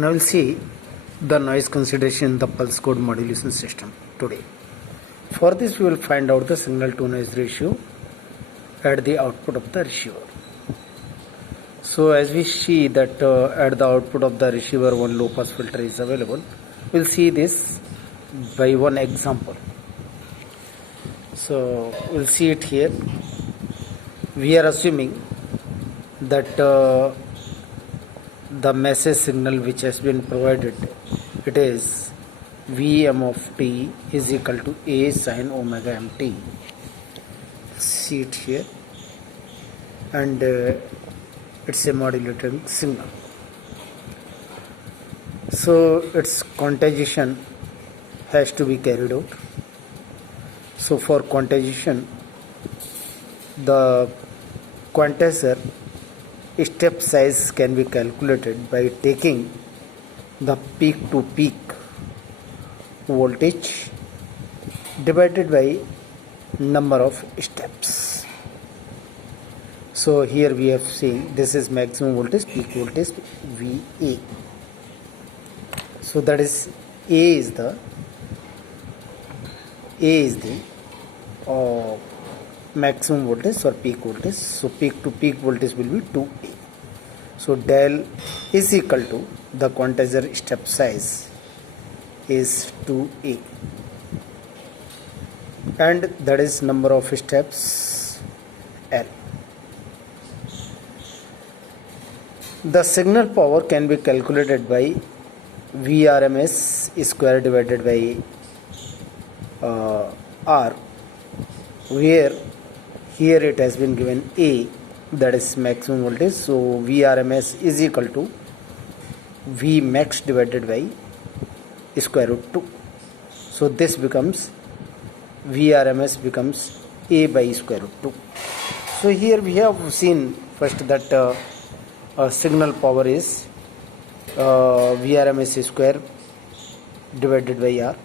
Now we'll see the noise consideration in the pulse code modulation system today. For this we will find out the signal to noise ratio at the output of the receiver. So as we see that at the output of the receiver one low pass filter is available, we'll see this by one example. So we'll see it here. We are assuming that the message signal which has been provided, it is Vm of t is equal to A sin omega mt. See it here, and it's a modulating signal. So its quantization has to be carried out. So for quantization, the quantizer step size can be calculated by taking the peak to peak voltage divided by number of steps. So here we have seen this is maximum voltage, peak voltage VA. So that is A is the maximum voltage or peak voltage. So peak to peak voltage will be 2A. So del is equal to the quantizer step size is 2A, and that is number of steps L. The signal power can be calculated by Vrms square divided by R, where here it has been given A, that is maximum voltage. So Vrms is equal to V max divided by square root 2. So this becomes Vrms becomes A by square root 2. So here we have seen first that signal power is Vrms square divided by R.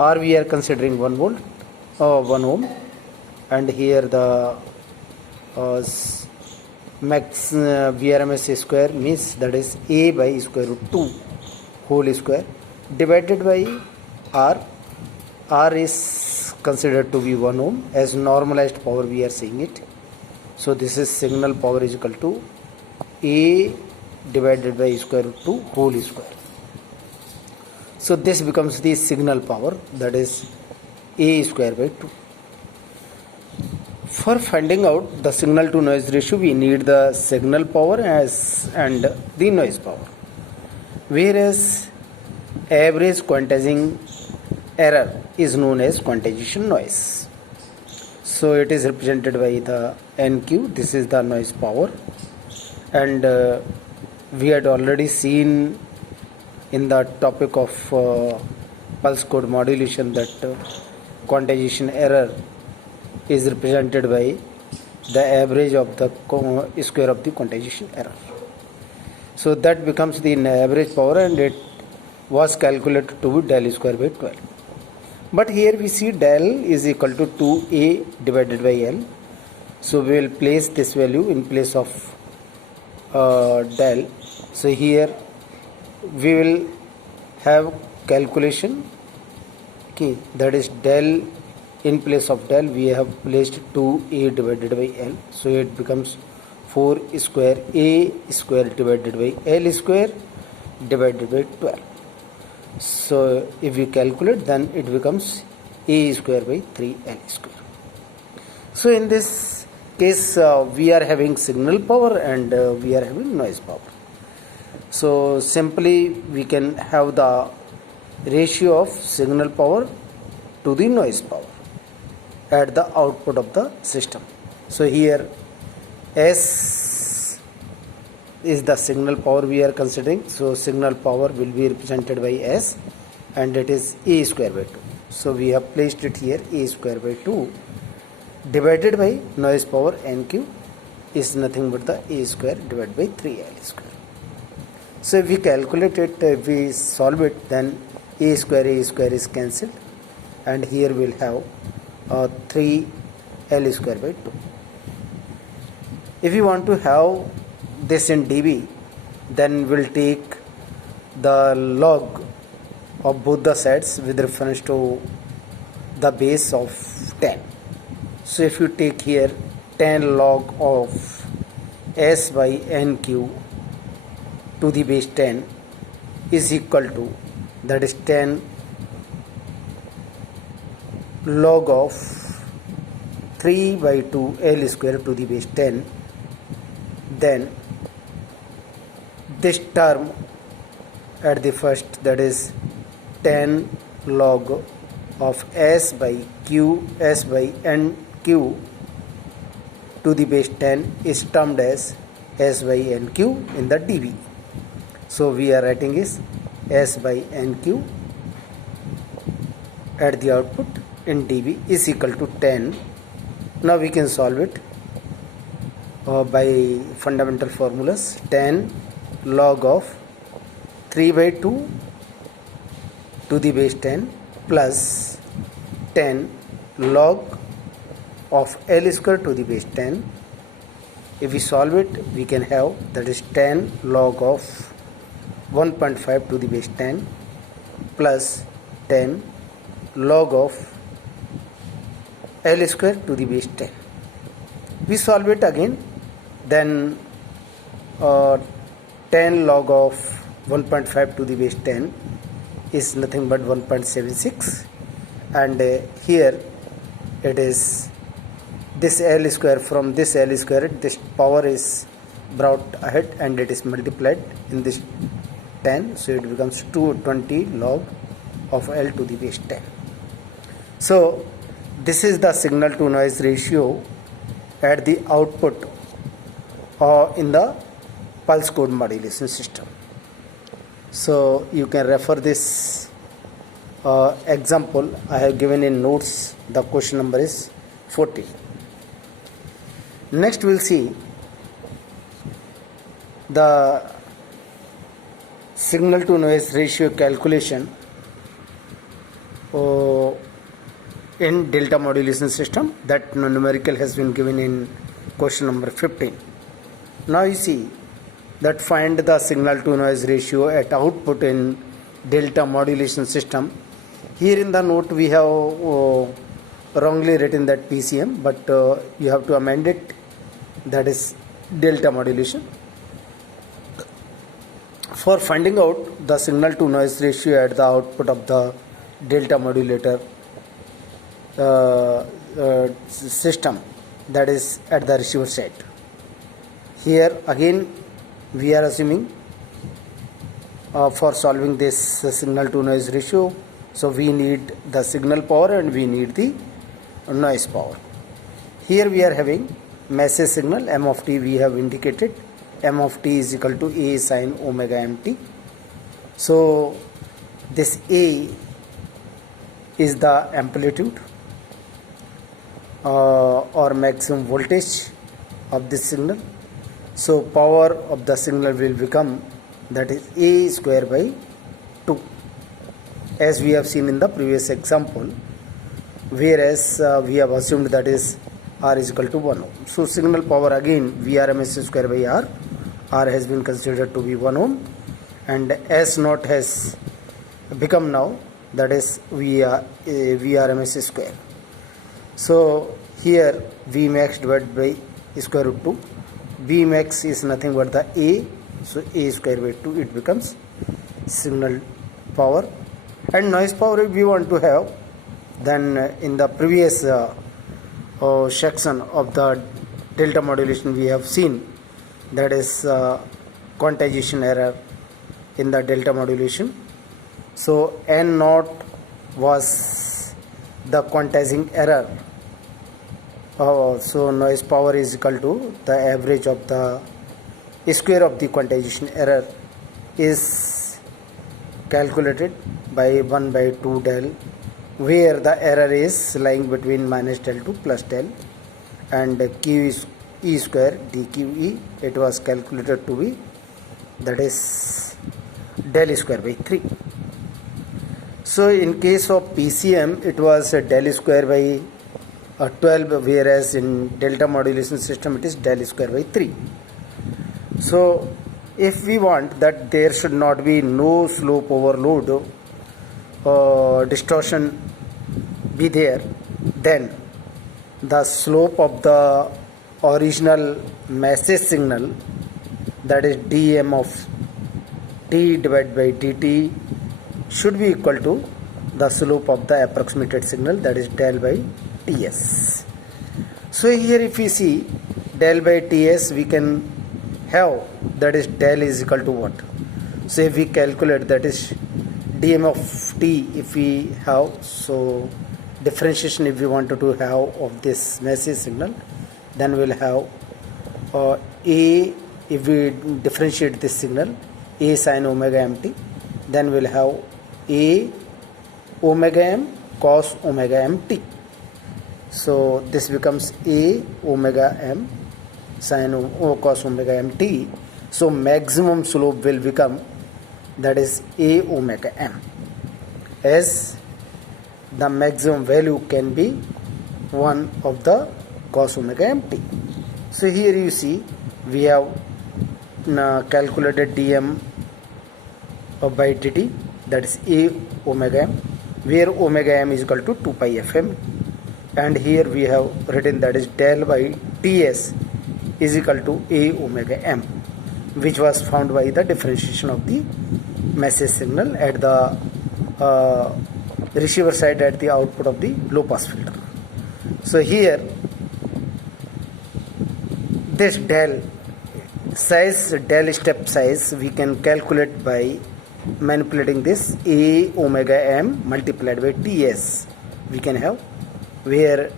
R we are considering 1 volt, 1 ohm, and here the max Vrms square means that is A by square root 2 whole square divided by R. R is considered to be 1 ohm as normalized power we are saying it. So this is signal power is equal to A divided by square root 2 whole square. So this becomes the signal power, that is A square by 2. For finding out the signal to noise ratio, we need the signal power and the noise power. Whereas average quantizing error is known as quantization noise. So it is represented by the NQ. This is the noise power, and we had already seen in the topic of pulse code modulation that quantization error is represented by the average of the square of the quantization error. So that becomes the average power, and it was calculated to be del square by 12. But here we see del is equal to 2A divided by L. So we will place this value in place of del. So here we will have calculation, okay, that is del, in place of del we have placed 2A divided by L. So it becomes 4 square A square divided by L square divided by 12. So if we calculate, then it becomes A square by 3L square. So in this case we are having signal power and we are having noise power. So simply we can have the ratio of signal power to the noise power at the output of the system. So here S is the signal power we are considering. So signal power will be represented by S, and it is A square by 2. So we have placed it here, A square by 2 divided by noise power NQ is nothing but the A square divided by 3L square. So if we calculate it, if we solve it, then A square is cancelled, and here we'll have 3L square by 2. If you want to have this in dB, then we'll take the log of both the sets with reference to the base of 10. So if you take here 10 log of s by nq to the base 10 is equal to, that is 10 log of 3 by 2 L square to the base 10, then this term at the first, that is 10 log of s by n q to the base 10 is termed as s by n q in the dB. So we are writing is s by n q at the output in dB is equal to 10. Now we can solve it by fundamental formulas. 10 log of 3 by 2 to the base 10 plus 10 log of L square to the base 10. If we solve it, we can have, that is 10 log of 1.5 to the base 10 plus 10 log of L square to the base 10. We solve it again, then 10 log of 1.5 to the base 10 is nothing but 1.76, and here it is this L square, from this L square this power is brought ahead and it is multiplied in this 10, so it becomes 220 log of L to the base 10. So this is the signal to noise ratio at the output in the pulse code modulation system. So you can refer this example I have given in notes. The question number is 40. Next we will see the signal to noise ratio calculation in delta modulation system. That numerical has been given in question number 15. Now you see that find the signal to noise ratio at output in delta modulation system. Here in the note we have wrongly written that PCM, but you have to amend it, that is delta modulation. For finding out the signal to noise ratio at the output of the delta modulator system, that is at the receiver side. Here again we are assuming for solving this signal to noise ratio, so we need the signal power and we need the noise power. Here we are having message signal m of t, we have indicated m of t is equal to a sin omega mt. So this a is the amplitude or maximum voltage of this signal. So power of the signal will become, that is a square by 2, as we have seen in the previous example, whereas we have assumed that is R is equal to 1 ohm. So signal power again Vrms square by R. R has been considered to be 1 ohm and S naught has become now, that is Vrms square. So here Vmax divided by square root 2. Vmax is nothing but the A, so A square by 2, it becomes signal power. And noise power if we want to have, then in the previous section of the delta modulation we have seen, that is quantization error in the delta modulation. So N naught was the quantizing error. So noise power is equal to the average of the square of the quantization error is calculated by 1 by 2 del, where the error is lying between minus del to plus del, and q is e square dqe, it was calculated to be, that is del square by 3. So in case of PCM it was del square by 12, whereas in delta modulation system it is del square by 3. So if we want that there should not be no slope overload distortion be there, then the slope of the original message signal, that is dm of t divided by dt, should be equal to the slope of the approximated signal, that is del by ts. So here if we see del by ts, we can have, that is del is equal to what? So if we calculate, that is dm of t, if we have, so differentiation if we wanted to have of this message signal, then we'll have a, if we differentiate this signal, a sin omega mt, then we'll have a omega m cos omega mt. So this becomes a omega m sin cos omega mt. So maximum slope will become, that is a omega m, as the maximum value can be 1 of the cos omega mt. So here you see we have calculated dm by dt, that is a omega m, where omega m is equal to 2 pi fm, and here we have written, that is del by ts is equal to a omega m, which was found by the differentiation of the message signal at the receiver side at the output of the low pass filter. So here this del size, del step size, we can calculate by manipulating this a omega m multiplied by ts. We can have where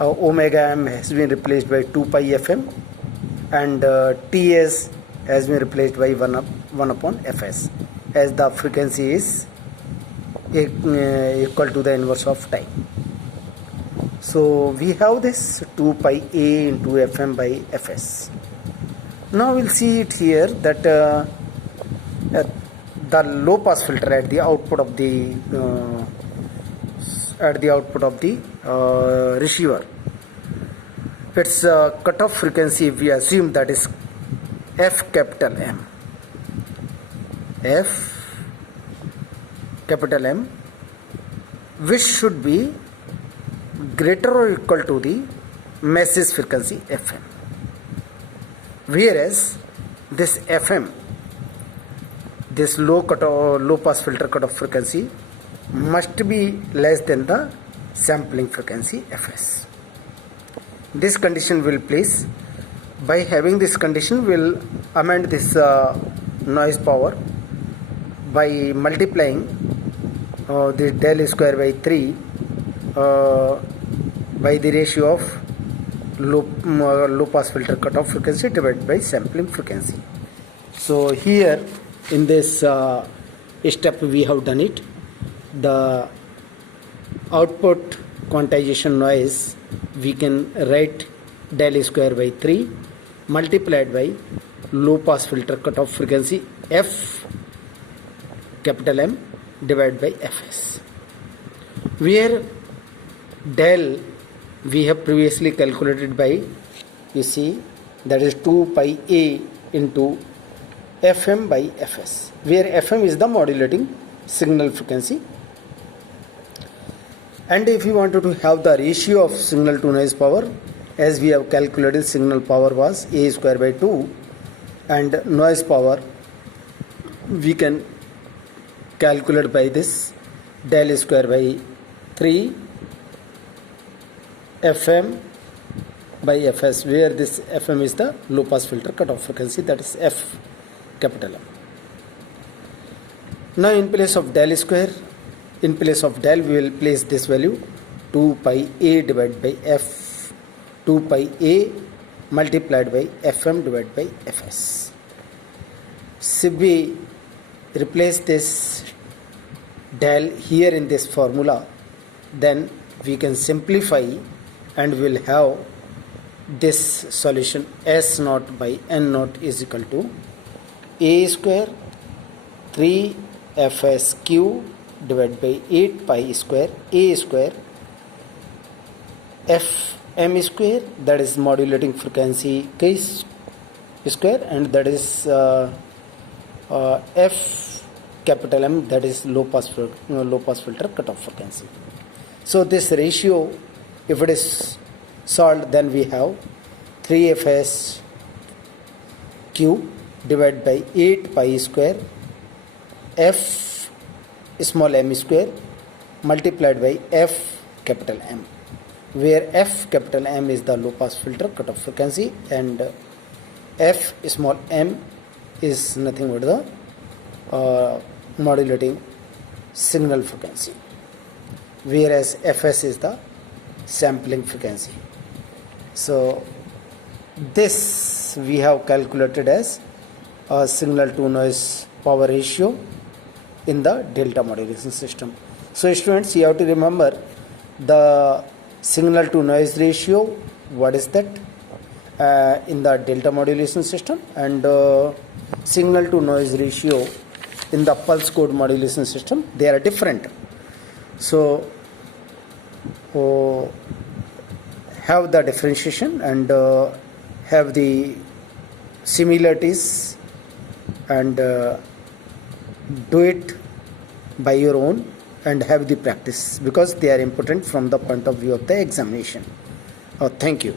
omega m has been replaced by 2 pi fm and ts has been replaced by 1 upon fs, as the frequency is equal to the inverse of time. So we have this 2 pi a into fm by fs. Now we'll see it here that the low pass filter at the output of the receiver, its cutoff frequency, if we assume, that is f capital M, f capital M, which should be greater or equal to the message frequency fm, whereas this fm, this low pass filter cutoff frequency, must be less than the sampling frequency fs. This condition will place, by having this condition, will amend this noise power by multiplying the del square by 3 by the ratio of low pass filter cutoff frequency divided by sampling frequency. So here in this step we have done it. The output quantization noise we can write del square by 3 multiplied by low pass filter cutoff frequency f capital M divided by fs, where del we have previously calculated by, you see, that is 2 pi a into fm by fs, where fm is the modulating signal frequency. And if you wanted to have the ratio of signal to noise power, as we have calculated, signal power was a square by 2 and noise power we can calculate by this del square by 3 fm by fs, where this fm is the low pass filter cutoff frequency, that is f capital M. Now in place of del square, in place of del, we will place this value 2 pi a divided by f, 2 pi a multiplied by fm divided by fs. So we replace this del here in this formula, then we can simplify and we'll have this solution s naught by n naught is equal to a square 3 fs q divided by 8 pi square a square f m square, that is modulating frequency case square, and that is F capital M, that is low pass filter cutoff frequency. So this ratio, if it is solved, then we have 3fs cube divided by 8 pi square f small m square multiplied by f capital M, where f capital M is the low pass filter cutoff frequency and f small m is nothing but the modulating signal frequency, whereas fs is the sampling frequency. So this we have calculated as a signal to noise power ratio in the delta modulation system. So students, you have to remember the signal to noise ratio, what is that in the delta modulation system, and signal to noise ratio in the pulse code modulation system, they are different. So have the differentiation and have the similarities and do it by your own and have the practice, because they are important from the point of view of the examination. Thank you.